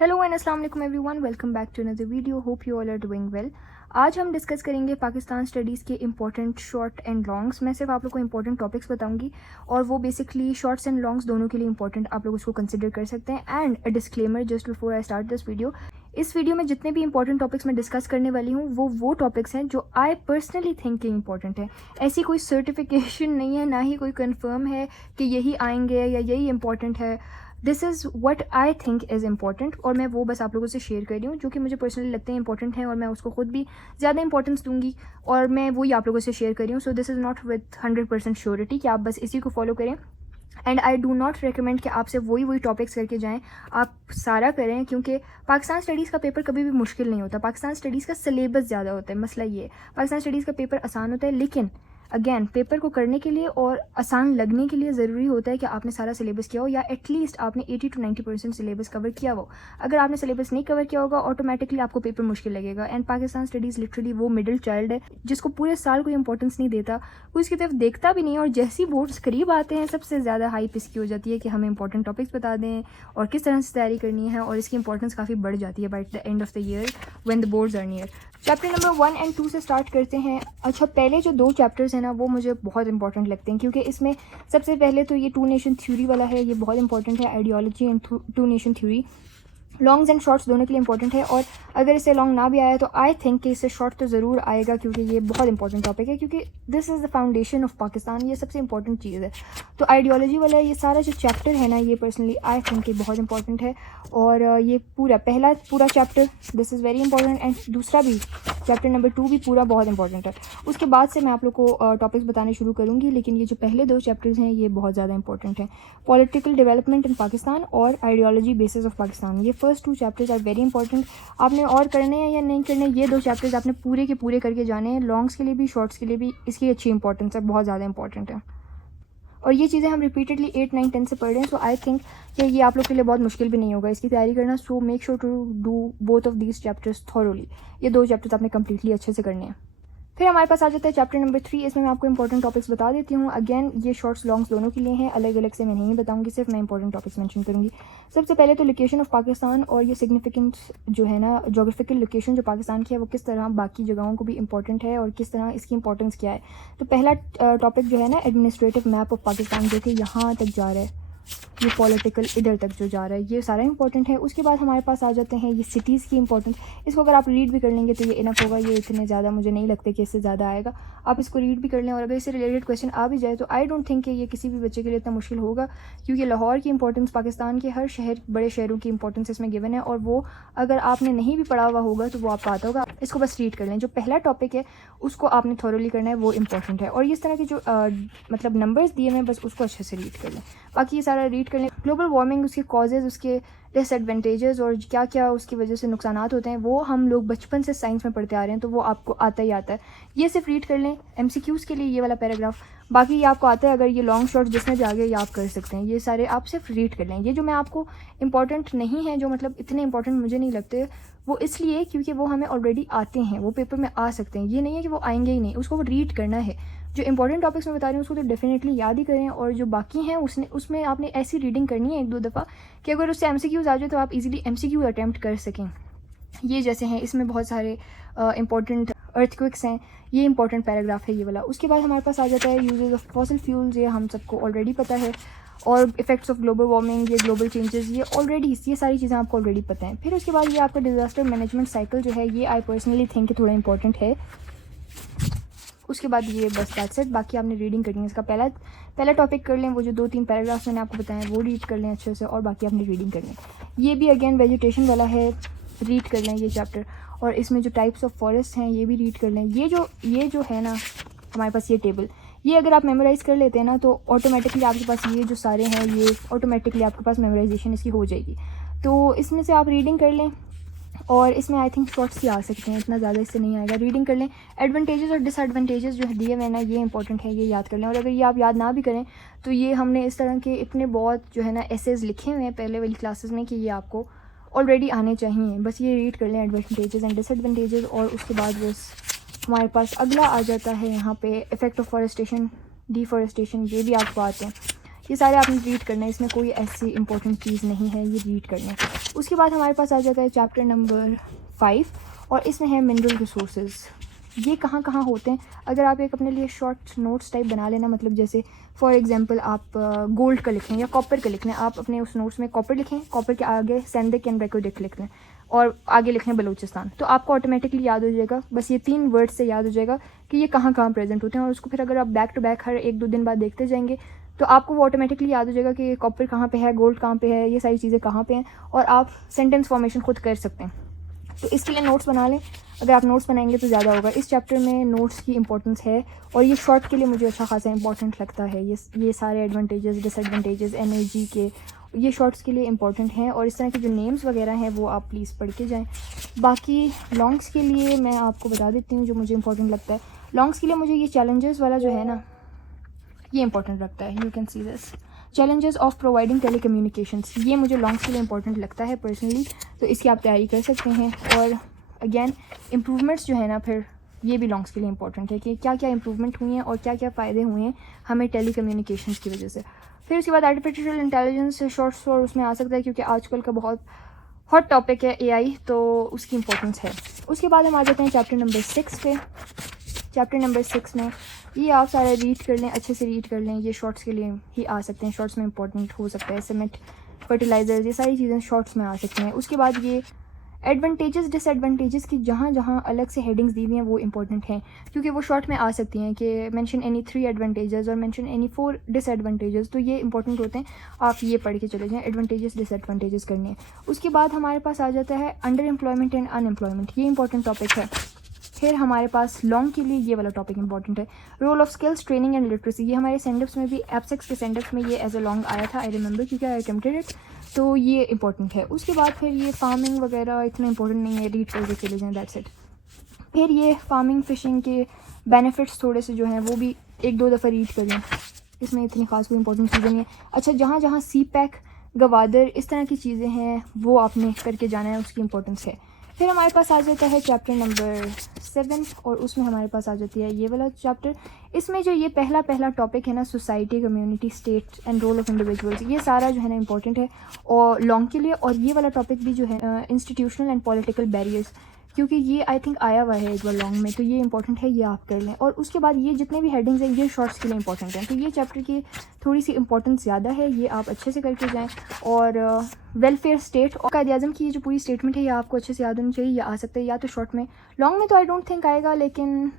Hello and अस्सलाम वालेकुम everyone, welcome back to another video. Hope you all are doing well. आज हम discuss करेंगे पाकिस्तान स्टडीज़ के इंपॉर्टेंट शॉर्ट एंड लॉन्ग्स। मैं सिर्फ आप लोग को इंपॉर्टेंट टॉपिक्स बताऊंगी और वो बेसिकली शॉर्ट्स एंड लॉन्ग्स दोनों के लिए इंपॉर्टेंट आप लोग उसको कंसिडर कर सकते हैं। And a disclaimer just before I start this video, इस वीडियो में जितने भी इंपॉर्टेंट टॉपिक्स मैं डिस्कस करने वाली हूँ वो टॉपिक्स हैं जो आई पर्सनली थिंक के इंपॉर्टेंट है। ऐसी कोई सर्टिफिकेशन नहीं है, ना ही कोई कंफर्म है कि यही आएंगे या यही इंपॉर्टेंट है। This is what I think is important और मैं वो बस आप लोगों से शेयर कर रही हूँ जो कि मुझे पर्सनली लगते हैं इंपॉर्टेंट हैं और मैं उसको खुद भी ज़्यादा इंपॉर्टेंस दूंगी और मैं वही आप लोगों से शेयर कर रही हूँ। So this is not with 100% surety कि आप बस इसी को फॉलो करें। And I do not recommend कि आपसे वही टॉपिक्स करके जाएं, आप सारा करें, क्योंकि पाकिस्तान स्टडीज़ का पेपर कभी भी मुश्किल नहीं होता। पाकिस्तान स्टडीज़ का सिलेबस ज़्यादा होता है, मसला ये है। पाकिस्तान स्टडीज़ का पेपर आसान होता है, लेकिन अगेन पेपर को करने के लिए और आसान लगने के लिए ज़रूरी होता है कि आपने सारा सिलेबस किया हो या एटलीस्ट आपने 80 to 90% सिलेबस कवर किया हो। अगर आपने सिलेबस नहीं कवर किया होगा ऑटोमेटिकली आपको पेपर मुश्किल लगेगा। एंड पाकिस्तान स्टडीज़ लिटरली वो मिडिल चाइल्ड है जिसको पूरे साल कोई इंपॉर्टेंस नहीं देता, कोई इसकी तरफ देखता भी नहीं है, और जैसे ही बोर्ड्स करीब आते हैं सबसे ज़्यादा हाइप इसकी हो जाती है कि हमें इंपॉर्टेंट टॉपिक्स बता दें और किस तरह से तैयारी करनी है, और इसकी इंपॉर्टेंस काफ़ी बढ़ जाती है by the end of the year when the boards are near. Chapter number 1 and 2 से स्टार्ट करते हैं। अच्छा, पहले जो 2 चैप्टर्स हैं ना वो मुझे बहुत इंपॉर्टेंट लगते हैं, क्योंकि इसमें सबसे पहले तो ये 2 नेशन थ्योरी वाला है, ये बहुत इंपॉर्टेंट है, ideology and 2 nation theory. Longs and shorts दोनों के लिए इंपॉर्टेंट है, और अगर इससे लॉन्ग ना भी आया तो आई थिंक कि इससे शॉर्ट तो ज़रूर आएगा, क्योंकि ये बहुत इंपॉर्टेंट टॉपिक है, क्योंकि this is the foundation of Pakistan, ये सबसे इंपॉर्टेंट चीज़ है। तो आइडियोलॉजी वाला ये सारा जो चैप्टर है ना, ये पर्सनली आई थिंक कि बहुत इंपॉर्टेंट है। और ये पहला पूरा chapter this is very important, and दूसरा भी चैप्टर नंबर 2 भी पूरा बहुत इंपॉर्टेंट है। उसके बाद से मैं आप लोग को टॉपिक्स बताने शुरू करूँगी, लेकिन ये जो पहले 2 चैप्टर्स हैं ये बहुत ज़्यादा इंपॉर्टेंट हैं। पॉलिटिकल डेवलपमेंट इन पाकिस्तान और आइडियोलॉजी बेसिस ऑफ पाकिस्तान, ये first 2 chapters are very important. आपने और करने हैं या नहीं करने, ये 2 चैप्टर्स आपने पूरे के पूरे करके जाने हैं। लॉन्ग्स के लिए भी शॉर्ट्स के लिए भी इसकी अच्छी इंपॉर्टेंस है, बहुत ज़्यादा इंपॉर्टेंट है, और ये चीज़ें हम रिपीटेडली 8, 9, 10 से पढ़ रहे हैं। सो आई थिंक कि ये आप लोग के लिए बहुत मुश्किल भी नहीं होगा इसकी तैयारी करना। So make sure to do both of these chapters thoroughly. ये 2 चैप्टर्स आपने कम्प्लीटली अच्छे से करने हैं। फिर हमारे पास आ जाता है चैप्टर नंबर 3। इसमें मैं आपको इंपॉर्टेंट टॉपिक्स बता देती हूँ। अगेन ये शॉर्ट्स लॉन्ग्स दोनों के लिए हैं, अलग अलग से मैं नहीं बताऊँगी, सिर्फ मैं इंपॉर्टेंट टॉपिक्स मेंशन करूँगी। सबसे पहले तो लोकेशन ऑफ पाकिस्तान, और ये सिग्निफिकेंस जो है ना, जोग्राफिकल लोकेशन जो पाकिस्तान की है वो किस तरह बाकी जगहों को भी इंपॉर्टेंट है और किस तरह इसकी इंपॉर्टेंस क्या है। तो पहला टॉपिक जो है ना, एडमिनिस्ट्रेटिव मैप ऑफ पाकिस्तान, जो कि यहाँ तक जा रहा है, ये पॉलिटिकल इधर तक जो जा रहा है, ये सारा इंपॉर्टेंट है। उसके बाद हमारे पास आ जाते हैं ये सिटीज़ की इंपॉर्टेंस। इसको अगर आप रीड भी कर लेंगे तो ये इनफ होगा, ये इतने ज़्यादा मुझे नहीं लगते कि इससे ज़्यादा आएगा। आप इसको रीड भी कर लें और अगर इससे रिलेटेड क्वेश्चन आ भी जाए तो आई डोंट थिंक कि ये किसी भी बच्चे के लिए इतना मुश्किल होगा, क्योंकि लाहौर की इंपॉर्टेंस, पाकिस्तान के हर शहर, बड़े शहरों की इंपॉर्टेंस इसमें गिवन है, और वो अगर आपने नहीं भी पढ़ा हुआ होगा तो वो आपको आता होगा। इसको बस रीड कर लें। जो पहला टॉपिक है उसको आपने थॉरोली करना है, वो इंपॉर्टेंट है, और इस तरह के जो मतलब नंबर्स दिए हैं बस उसको अच्छे से रीड कर लें। बाकी ये सारा रीड कर लें। ग्लोबल वार्मिंग, उसके कॉजेज़, उसके डिसएडवांटेजेस और क्या क्या उसकी वजह से नुकसानात होते हैं, वो हम लोग बचपन से साइंस में पढ़ते आ रहे हैं, तो वो आपको आता ही आता है। ये सिर्फ रीड कर लें एमसीक्यूज़ के लिए, ये वाला पैराग्राफ। बाकी ये आपको आता है, अगर ये लॉन्ग शॉर्ट जिसमें भी आ गया ये आप कर सकते हैं। ये सारे आप सिर्फ रीड कर लें। ये जो मैं आपको इंपॉर्टेंट नहीं है, जो मतलब इतने इंपॉर्टेंट मुझे नहीं लगते, वो इसलिए क्योंकि वो हमें ऑलरेडी आते हैं, वो पेपर में आ सकते हैं। ये नहीं है कि वो आएंगे ही नहीं, उसको वो रीड करना है। जो इंपॉर्टेंट टॉपिक्स मैं बता रही हूँ उसको तो डेफिनेटली याद ही करें, और जो बाकी हैं उसमें आपने ऐसी रीडिंग करनी है 1-2 दफ़ा कि अगर उससे एमसीक्यूज़ आ जाए तो आप इजीली एमसीक्यू अटैम्प्ट कर सकें। ये जैसे हैं, इसमें बहुत सारे इंपॉर्टेंट अर्थक्विक्स हैं, ये इंपॉर्टेंट पैराग्राफ है ये वाला। उसके बाद हमारे पास आ जाता है यूजेस ऑफ फॉसिल फ्यूल्स, ये हम सबको ऑलरेडी पता है, और इफेक्ट्स ऑफ ग्लोबल वार्मिंग, ये ग्लोबल चेंजेस, ये ऑलरेडी, ये सारी चीज़ें आपको ऑलरेडी पता हैं। फिर उसके बाद ये आपका डिज़ास्टर मैनेजमेंट साइकिल जो है, ये आई पर्सनली थिंक थोड़ा इंपॉर्टेंट है। उसके बाद ये बस दैट्स इट। बाकी आपने रीडिंग करनी है। इसका पहला टॉपिक कर लें, वो जो 2-3 पैराग्राफ्स मैंने आपको बताए वो रीड कर लें अच्छे से, और बाकी आपने रीडिंग करनी है। ये भी अगेन वेजिटेशन वाला है, रीड कर लें ये चैप्टर, और इसमें जो टाइप्स ऑफ फॉरेस्ट हैं ये भी रीड कर लें। ये जो है ना हमारे पास ये टेबल, ये अगर आप मेमोराइज़ कर लेते हैं ना तो ऑटोमेटिकली आपके पास ये जो सारे हैं ये ऑटोमेटिकली आपके पास मेमोराइजेशन इसकी हो जाएगी। तो इसमें से आप रीडिंग कर लें, और इसमें आई थिंक शॉर्ट्स ही आ सकते हैं, इतना ज़्यादा इससे नहीं आएगा। रीडिंग कर लें। एडवांटेजेस और डिसएडवांटेजेस जो दिए हुए ना, ये इंपॉर्टेंट है, ये याद कर लें। और अगर ये आप याद ना भी करें तो ये हमने इस तरह के इतने बहुत जो है ना एसेज लिखे हुए हैं पहले वाली क्लासेस में कि ये आपको ऑलरेडी आने चाहिए। बस ये रीड कर लें, एडवांटेजेस एंड डिसएडवांटेजेस। और उसके बाद बस हमारे पास अगला आ जाता है यहाँ पे इफेक्ट ऑफ फॉरेस्टेशन, डिफॉरेस्टेशन, ये भी आपको आते हैं। ये सारे आपने रीड करना है, इसमें कोई ऐसी इंपॉर्टेंट चीज़ नहीं है, ये रीड करना है। उसके बाद हमारे पास आ जाता है चैप्टर नंबर 5 और इसमें है मिनरल रिसोर्सेज। ये कहाँ कहाँ होते हैं, अगर आप एक अपने लिए शॉर्ट नोट्स टाइप बना लेना, मतलब जैसे फॉर एग्जांपल आप गोल्ड का लिख लें या कॉपर का लिख लें, आप अपने उस नोट्स में कॉपर लिखें, कॉपर के आगे सेंदिक एंड रेकोडिक लिख लें और आगे लिख लें बलूचिस्तान, तो आपको ऑटोमेटिकली याद हो जाएगा, बस ये 3 वर्ड से याद हो जाएगा कि ये कहाँ कहाँ प्रेजेंट होते हैं। और उसको फिर अगर आप बैक टू बैक हर 1-2 दिन बाद देखते जाएंगे तो आपको वो ऑटोमेटिकली याद हो जाएगा कि कॉपर कहाँ पे है, गोल्ड कहाँ पे है, ये सारी चीज़ें कहाँ पे हैं, और आप सेंटेंस फॉर्मेशन खुद कर सकते हैं। तो इसके लिए नोट्स बना लें, अगर आप नोट्स बनाएंगे तो ज़्यादा होगा। इस चैप्टर में नोट्स की इंपॉर्टेंस है और ये शॉर्ट के लिए मुझे अच्छा खासा इंपॉर्टेंट लगता है। ये सारे एडवांटेजेस डिसएडवांटेजेस एनर्जी के, ये शॉर्ट्स के लिए इंपॉर्टेंट हैं। और इस तरह के जो नेम्स वगैरह हैं वो आप प्लीज़ पढ़ के जाएँ। बाकी लॉन्ग्स के लिए मैं आपको बता देती हूँ जो मुझे इंपॉर्टेंट लगता है। लॉन्ग्स के लिए मुझे ये चैलेंजेस वाला जो है ना, ये इंपॉर्टेंट लगता है। You can see this challenges of providing telecommunications, ये मुझे लॉन्ग्स के लिए इंपॉर्टेंट लगता है पर्सनली, तो इसकी आप तैयारी कर सकते हैं। और अगेन इम्प्रूवमेंट्स जो है ना, फिर ये भी लॉन्ग्स के लिए इंपॉर्टेंट है कि क्या क्या इंप्रूवमेंट हुई हैं और क्या क्या फ़ायदे हुए हैं हमें टेलीकम्युनिकेशंस की वजह से। फिर उसके बाद आर्टिफिशियल इंटेलिजेंस शॉर्ट्स और उसमें आ सकता है, क्योंकि आजकल का बहुत हॉट टॉपिक है AI, तो उसकी इंपॉर्टेंस है। उसके बाद हम आ जाते हैं चैप्टर नंबर 6 पे। चैप्टर नंबर 6 में ये आप सारा रीड कर लें, अच्छे से रीड कर लें, ये शॉर्ट्स के लिए ही आ सकते हैं, शॉर्ट्स में इंपॉर्टेंट हो सकता है। सीमेंट, फर्टिलाइज़र्स, ये सारी चीज़ें शॉर्ट्स में आ सकती हैं। उसके बाद ये एडवांटेजेस डिसएडवांटेजेस की जहाँ जहाँ अलग से हेडिंग्स दी हुई हैं वो इंपॉर्टेंट हैं, क्योंकि वो शॉर्ट में आ सकती हैं कि मेंशन एनी 3 एडवांटेजेस और मेंशन एनी 4 डिसएडवांटेजेस, तो ये इंपॉर्टेंट होते हैं, आप ये पढ़ के चले जाएँ, एडवांटेजेस डिसएडवांटेजेस करने हैं। उसके बाद हमारे पास आ जाता है अंडर एम्प्लॉयमेंट एंड अनएम्प्लॉयमेंट, ये इंपॉर्टेंट टॉपिक है। फिर हमारे पास लॉन्ग के लिए ये वाला टॉपिक इंपॉर्टेंट है, role of skills training and literacy. ये हमारे सेंडप्स में भी, एप्सेक्स के सेंडप्स में ये एज अ लॉन्ग आया था, आई रिमेंबर, क्योंकि आई अटेम्प्टेड इट, तो ये इंपॉर्टेंट है। उसके बाद फिर ये फार्मिंग वगैरह इतना इंपॉर्टेंट नहीं है, रीड करके चले जाएँ, दैट्स इट। फिर ये फार्मिंग फिशिंग के बेनिफिट्स थोड़े से जो हैं वो भी 1-2 दफ़ा रीड कर लें, इसमें इतनी खास कोई इंपॉर्टेंट चीज़ें नहीं है। अच्छा, जहाँ जहाँ CPEC, गवादर, इस तरह की चीज़ें हैं वो आपने करके जाना है, उसकी इंपॉर्टेंस है। फिर हमारे पास आ जाता है चैप्टर नंबर 7 और उसमें हमारे पास आ जाती है ये वाला चैप्टर। इसमें जो ये पहला टॉपिक है ना, society, community, state and role of individuals, ये सारा जो है ना इंपॉर्टेंट है और लॉन्ग के लिए। और ये वाला टॉपिक भी जो है इंस्टीट्यूशनल एंड पॉलिटिकल बैरियर्स, क्योंकि ये आई थिंक आया हुआ है एक बार लॉन्ग में, तो ये इंपॉर्टेंट है, ये आप कर लें। और उसके बाद ये जितने भी हेडिंग्स हैं ये शॉर्ट्स के लिए इंपॉर्टेंट हैं, तो ये चैप्टर की थोड़ी सी इंपॉर्टेंस ज़्यादा है, ये आप अच्छे से करके जाएँ। और वेलफेयर स्टेट और कायद-ए-आज़म की ये जो पूरी स्टेटमेंट है ये आपको अच्छे से याद होनी चाहिए, ये आ सकता है या तो शॉर्ट में, लॉन्ग में तो आई डोंट थिंक आएगा, लेकिन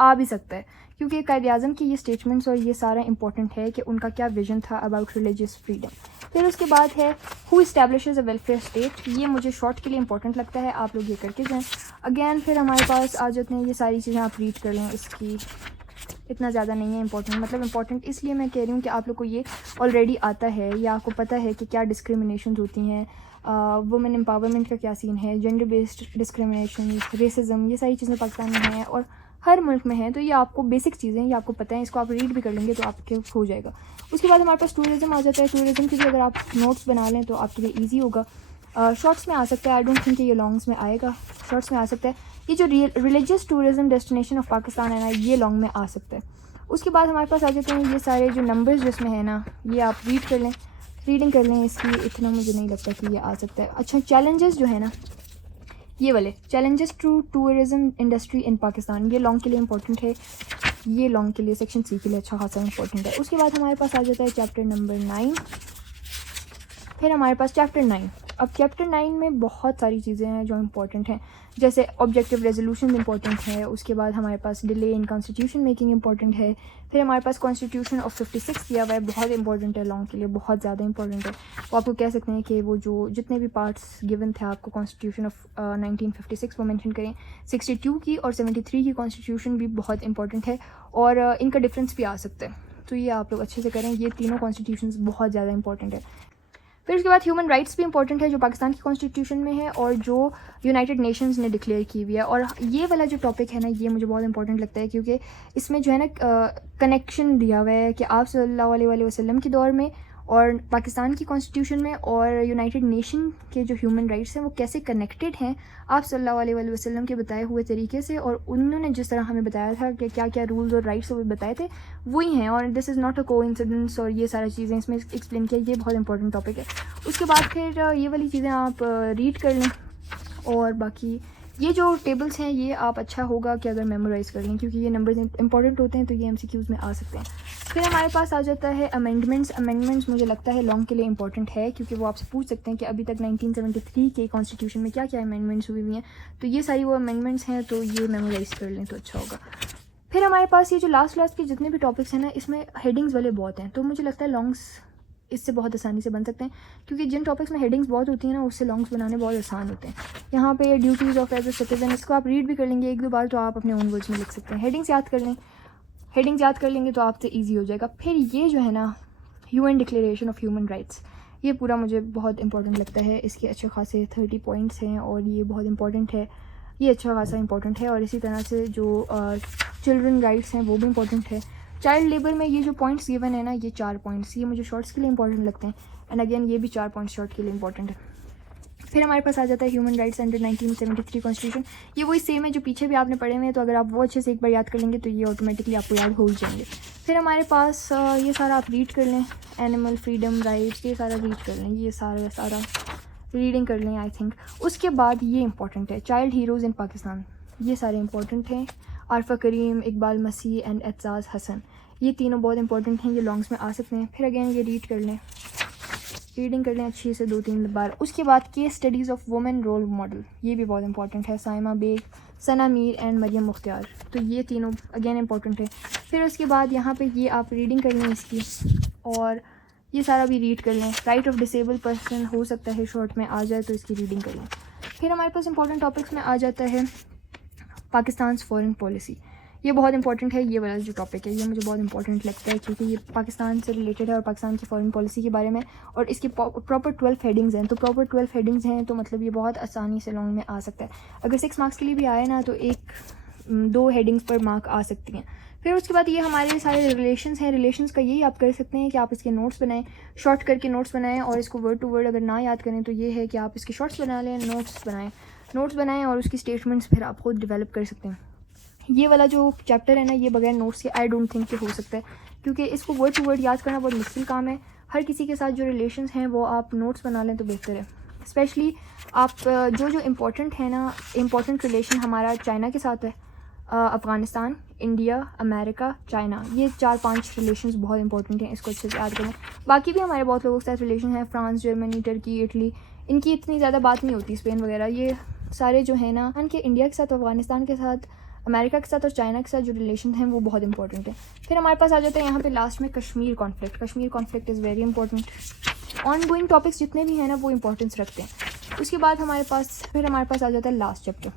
आ भी सकता है, क्योंकि कायद-ए-आज़म की ये स्टेटमेंट्स और ये सारा इंपॉर्टेंट है कि उनका क्या विजन था अबाउट रिलीजियस फ्रीडम। फिर उसके बाद है who establishes a welfare state, ये मुझे शॉर्ट के लिए इंपॉर्टेंट लगता है, आप लोग ये करके जाएँ। अगेन फिर हमारे पास आ जाते हैं, ये सारी चीज़ें आप रीड कर लें, इसकी इतना ज़्यादा नहीं है इंपॉर्टेंट, मतलब इंपॉर्टेंट इसलिए मैं कह रही हूँ कि आप लोग को ये ऑलरेडी आता है या आपको पता है कि क्या डिस्क्रिमिनेशन होती हैं, वुमेन एम्पावरमेंट का क्या सीन है, जेंडर बेस्ड डिस्क्रिमिनेशन, रेसिज्म, ये सारी चीज़ें पाकिस्तान में हैं और हर मुल्क में है, तो ये आपको बेसिक चीज़ें ये आपको पता है, इसको आप रीड भी कर लेंगे तो आपके हो जाएगा। उसके बाद हमारे पास टूरिज़्म आ जाता है। टूरिज़्म की भी अगर आप नोट्स बना लें तो आपके लिए ईजी होगा। शॉर्ट्स में आ सकता है, आई डोंट थिंक ये लॉन्ग्स में आएगा, शॉर्ट्स में आ सकता है। ये जो religious tourism destination of Pakistan है ना, ये लॉन्ग में आ सकता है। उसके बाद हमारे पास आ जाते हैं ये सारे जो नंबर्स जिसमें है ना, ये आप रीड कर लें, रीडिंग कर लें, इसकी इतना मुझे नहीं लगता कि ये आ सकता है। अच्छा, चैलेंजेस जो है ना, ये वाले challenges to tourism industry in Pakistan, ये लॉन्ग के लिए इंपॉर्टेंट है, ये लॉन्ग के लिए सेक्शन C के लिए अच्छा खासा इंपॉर्टेंट है। उसके बाद हमारे पास आ जाता है चैप्टर नंबर 9। फिर हमारे पास चैप्टर 9, अब चैप्टर 9 में बहुत सारी चीज़ें हैं जो इंपॉर्टेंट हैं, जैसे ऑब्जेक्टिव रेजोल्यूशन इंपॉर्टेंट है। उसके बाद हमारे पास delay in constitution making important है। फिर हमारे पास कॉन्स्टिट्यूशन ऑफ 56 दिया हुआ है, बहुत इंपॉर्टेंट है, लॉन्ग के लिए बहुत ज़्यादा इंपॉर्टेंट है। वो आपको कह सकते हैं कि वो जो जितने भी पार्ट्स गिवन थे आपको कॉन्स्टिट्यूशन ऑफ 1956 वो मेंशन करें, 62 की और 73 की कॉन्स्टिट्यूशन भी बहुत इंपॉर्टेंट है और इनका डिफरेंस भी आ सकता है, तो ये आप लोग अच्छे से करें, ये तीनों कॉन्स्टिट्यूशन बहुत ज़्यादा इंपॉर्टेंट है। फिर उसके बाद ह्यूमन राइट्स भी इंपॉर्टेंट है, जो पाकिस्तान की कॉन्स्टिट्यूशन में है और जो यूनाइटेड नेशंस ने डिक्लेयर की हुई है। और ये वाला जो टॉपिक है ना, ये मुझे बहुत इंपॉर्टेंट लगता है, क्योंकि इसमें जो है ना कनेक्शन दिया हुआ है कि आप सल्लल्लाहु अलैहि वसल्लम के दौर में और पाकिस्तान की कॉन्स्टिट्यूशन में और यूनाइटेड नेशन के जो ह्यूमन राइट्स हैं वो कैसे कनेक्टेड हैं आप सल्लल्लाहु अलैहि वसल्लम के बताए हुए तरीके से, और उन्होंने जिस तरह हमें बताया था कि क्या क्या रूल्स और राइट्स वो बताए थे वही हैं, और this is not a coincidence, और ये सारी चीज़ें इसमें एक्सप्लेन किया। ये बहुत इंपॉर्टेंट टॉपिक है। उसके बाद फिर ये वाली चीज़ें आप रीड कर लें, और बाकी ये जो टेबल्स हैं ये आप अच्छा होगा कि अगर मेमोराइज़ कर लें, क्योंकि ये नंबर्स इंपॉर्टेंट होते हैं तो ये MCQs में आ सकते हैं। फिर हमारे पास आ जाता है अमेंडमेंट्स मुझे लगता है लॉन्ग के लिए इंपॉर्टेंट है, क्योंकि वो आपसे पूछ सकते हैं कि अभी तक 1973 के कॉन्स्टिट्यूशन में क्या क्या अमेंडमेंट्स हुई हुई हैं, तो ये सारी वो अमेंडमेंट्स हैं, तो ये मेमोराइज़ कर लें तो अच्छा होगा। फिर हमारे पास ये जो लास्ट के जितने भी टॉपिक्स हैं ना, इसमें हेडिंग्स वाले बहुत हैं, तो मुझे लगता है लॉन्ग्स इससे बहुत आसानी से बन सकते हैं, क्योंकि जिन टॉपिक्स में हेडिंग्स बहुत होती हैं ना उससे लॉन्ग्स बनाने बहुत आसान होते हैं। यहाँ पे duties of as a citizen, इसको आप रीड भी कर लेंगे एक दो बार तो आप अपने ओन वर्ड्स में लिख सकते हैं। हेडिंग्स याद कर लें, हेडिंग्स याद कर लेंगे तो आपसे ईजी हो जाएगा। फिर ये जो है ना UN declaration of human rights, ये पूरा मुझे बहुत इंपॉर्टेंट लगता है। इसके अच्छे खासे 30 पॉइंट्स हैं और ये बहुत इंपॉर्टेंट है, ये अच्छा खासा इंपॉर्टेंट है। और इसी तरह से जो चिल्ड्रन राइट्स हैं वो भी इंपॉर्टेंट है। चाइल्ड लेबर में ये जो पॉइंट्स गिवन है ना, ये 4 पॉइंट्स, ये मुझे शॉर्ट्स के लिए इंपॉर्टेंट लगते हैं, एंड अगेन ये भी 4 पॉइंट्स शॉर्ट के लिए इंपॉर्टेंट है। फिर हमारे पास आ जाता है ह्यूमन राइट्स अंडर 1973 कॉन्स्टिट्यूशन, ये वही सेम है जो पीछे भी आपने पढ़े हुए हैं, तो अगर आप वो अच्छे से एक बार याद कर लेंगे तो ये ऑटोमेटिकली आपको याद हो ही जाएंगे। फिर हमारे पास ये सारा आप रीड कर लें, एनिमल फ्रीडम राइट्स, ये सारा रीड कर लें, ये सारा रीडिंग कर लें आई थिंक। उसके बाद ये इंपॉर्टेंट है, चाइल्ड हीरोज़ इन पाकिस्तान, ये सारे इंपॉर्टेंट हैं। आरफा करीम, इकबाल मसीह एंड एतजाज़ हसन, ये तीनों बहुत इंपॉर्टेंट हैं, ये लॉन्ग्स में आ सकते हैं। फिर अगेन ये रीड कर लें, रीडिंग कर लें अच्छी से 2-3 बार। उसके बाद case studies of women role model, ये भी बहुत इंपॉर्टेंट है, साइमा बेग, सना मीर एंड मरियम मुख्तियार, तो ये तीनों अगेन इंपॉर्टेंट है। फिर उसके बाद यहाँ पे ये आप रीडिंग कर लें इसकी, और ये सारा भी रीड कर लें। राइट ऑफ डिसेबल पर्सन हो सकता है शॉर्ट में आ जाए तो इसकी रीडिंग कर लें। फिर हमारे पास इंपॉर्टेंट टॉपिक्स में आ जाता है पाकिस्तान फॉरेन पॉलिसी, ये बहुत इंपॉर्टेंट है। ये वाला जो टॉपिक है ये मुझे बहुत इंपॉर्टेंट लगता है, क्योंकि ये पाकिस्तान से रिलेटेड है और पाकिस्तान की फॉरेन पॉलिसी के बारे में, और इसकी प्रॉपर 12 हेडिंग्स हैं, तो प्रॉपर 12 हेडिंग्स हैं तो मतलब ये बहुत आसानी से लॉन्ग में आ सकता है। अगर 6 मार्क्स के लिए भी आए ना तो 1-2 हेडिंग्स पर मार्क आ सकती हैं। फिर उसके बाद ये हमारे सारे रिलेशंस हैं, रिलेशंस का यही आप कर सकते हैं कि आप इसके नोट्स बनाएं, शॉर्ट करके नोट्स बनाएं, और इसको वर्ड टू वर्ड अगर ना याद करें तो ये है कि आप इसके शॉर्ट्स बना लें, नोट्स बनाएं और उसकी स्टेटमेंट्स फिर आप खुद डेवलप कर सकते हैं। ये वाला जो चैप्टर है ना ये बगैर नोट्स के आई डोंट थिंक कि हो सकता है, क्योंकि इसको वर्ड टू वर्ड याद करना बहुत मुश्किल काम है। हर किसी के साथ जो रिलेशंस हैं वो आप नोट्स बना लें तो बेहतर है। स्पेशली आप जो इम्पोर्टेंट है ना, इम्पोर्टेंट रिलेशन हमारा चाइना के साथ है, अफ़गानिस्तान, इंडिया, अमेरिका, चाइना, ये 4-5 रिलेशंस बहुत इंपॉर्टेंट हैं, इसको अच्छे से याद करें। बाकी भी हमारे बहुत लोगों के साथ रिलेशन है, फ्रांस, जर्मनी, टर्की, इटली, इनकी इतनी ज़्यादा बात नहीं होती, स्पेन वगैरह, ये सारे जो है ना उनके इंडिया के साथ, अफ़गानिस्तान के साथ, अमेरिका के साथ और चाइना के साथ जो रिलेशन हैं वो बहुत इंपॉर्टेंट है। फिर हमारे पास आ जाता है यहाँ पे लास्ट में Kashmir conflict is very important. On going topics जितने भी हैं ना वो इंपॉर्टेंस रखते हैं। उसके बाद हमारे पास आ जाता है लास्ट चैप्टर,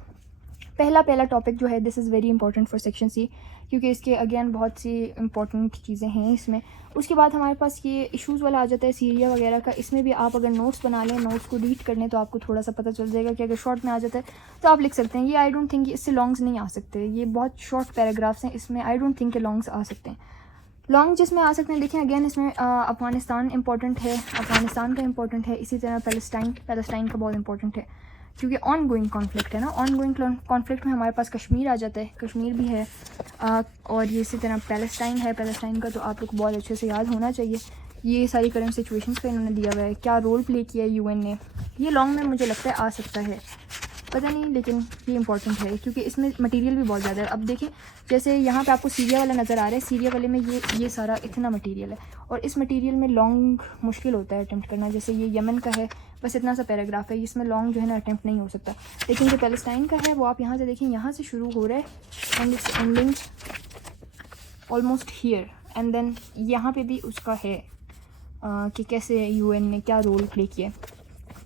पहला टॉपिक जो है, this is very important for section C, क्योंकि इसके अगेन बहुत सी इंपॉर्टेंट चीज़ें हैं इसमें। उसके बाद हमारे पास ये इश्यूज़ वाला आ जाता है सीरिया वगैरह का, इसमें भी आप अगर नोट्स बना लें, नोट्स को रीड कर लें तो आपको थोड़ा सा पता चल जाएगा कि अगर शॉर्ट में आ जाता है तो आप लिख सकते हैं। ये आई डोंट थिंक इससे लॉन्ग्स नहीं आ सकते, ये बहुत शॉर्ट पैराग्राफ्स हैं, इसमें आई डोंट थिंक के लॉन्ग्स आ सकते हैं। लॉन्ग जिसमें आ सकते हैं, देखें अगेन इसमें अफ़गानिस्तान इंपॉर्टेंट है, अफ़गानिस्तान का इंपॉर्टेंट है, इसी तरह पैलेस्टाइन का बहुत इंपॉर्टेंट है, क्योंकि ऑन गोइंग कॉन्फ्लिक्ट है ना। ऑन गोइंग कॉन्फ्लिक्ट में हमारे पास कश्मीर आ जाता है, कश्मीर भी है, और ये इसी तरह पैलेस्टाइन का तो आप लोग को बहुत अच्छे से याद होना चाहिए। ये सारी करंट सिचुएशंस का इन्होंने दिया हुआ है, क्या रोल प्ले किया है UN ने, ये लॉन्ग में मुझे लगता है आ सकता है, पता नहीं, लेकिन ये इंपॉर्टेंट है क्योंकि इसमें मटेरियल भी बहुत ज़्यादा है। अब देखें जैसे यहाँ पे आपको सीरिया वाला नज़र आ रहा है, सीरिया वाले में ये सारा इतना मटेरियल है, और इस मटेरियल में लॉन्ग मुश्किल होता है अटैम्प्ट करना। जैसे ये यमन का है, बस इतना सा पैराग्राफ है, इसमें लॉन्ग जो है ना अटैम्प्ट नहीं हो सकता। लेकिन जो पैलेस्टाइन का है वो आप यहाँ से देखें, यहाँ से शुरू हो रहा है and it's ending almost here, and then यहाँ पे भी उसका है कि कैसे UN ने क्या रोल प्ले किया,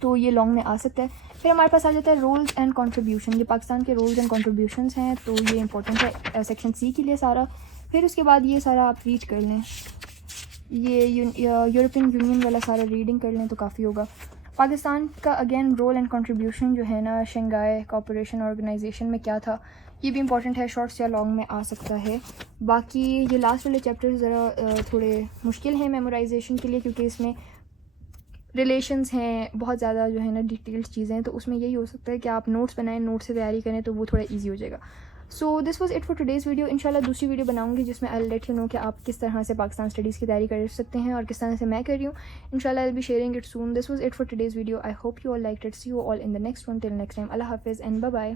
तो ये लॉन्ग में आ सकता है। फिर हमारे पास आ जाता है रोल्स एंड कंट्रीब्यूशन, ये पाकिस्तान के रोल्स एंड कंट्रीब्यूशंस हैं, तो ये इंपॉर्टेंट है सेक्शन सी के लिए सारा। फिर उसके बाद ये सारा आप रीड कर लें, ये यूरोपियन यूनियन वाला सारा रीडिंग कर लें तो काफ़ी होगा। पाकिस्तान का अगेन रोल एंड कंट्रीब्यूशन जो है ना शंघाई कोऑपरेशन ऑर्गेनाइजेशन में क्या था, ये भी इंपॉर्टेंट है, शॉर्ट्स या लॉन्ग में आ सकता है। बाकी ये लास्ट वाले चैप्टर्स ज़रा थोड़े मुश्किल हैं मेमोराइजेशन के लिए, क्योंकि इसमें रिलेशंस हैं, बहुत ज़्यादा जो है ना डिटेल्ड चीज़ें हैं, तो उसमें यही हो सकता है कि आप नोट्स बनाएं, नोट से तैयारी करें तो वो थोड़ा ईजी हो जाएगा। So this was it for today's video. इंशाल्लाह दूसरी वीडियो बनाऊंगी जिसमें आई लेट यू नो कि आप किस तरह से पाकिस्तान स्टडीज़ की तैयारी कर सकते हैं और किस तरह से मैं कर रही हूँ। इंशाल्लाह I will be sharing it soon. This was it for today's video. I hope you all liked it. See you all in the next one. Till next time, अल्लाह हाफिज़ एंड बाय बाय।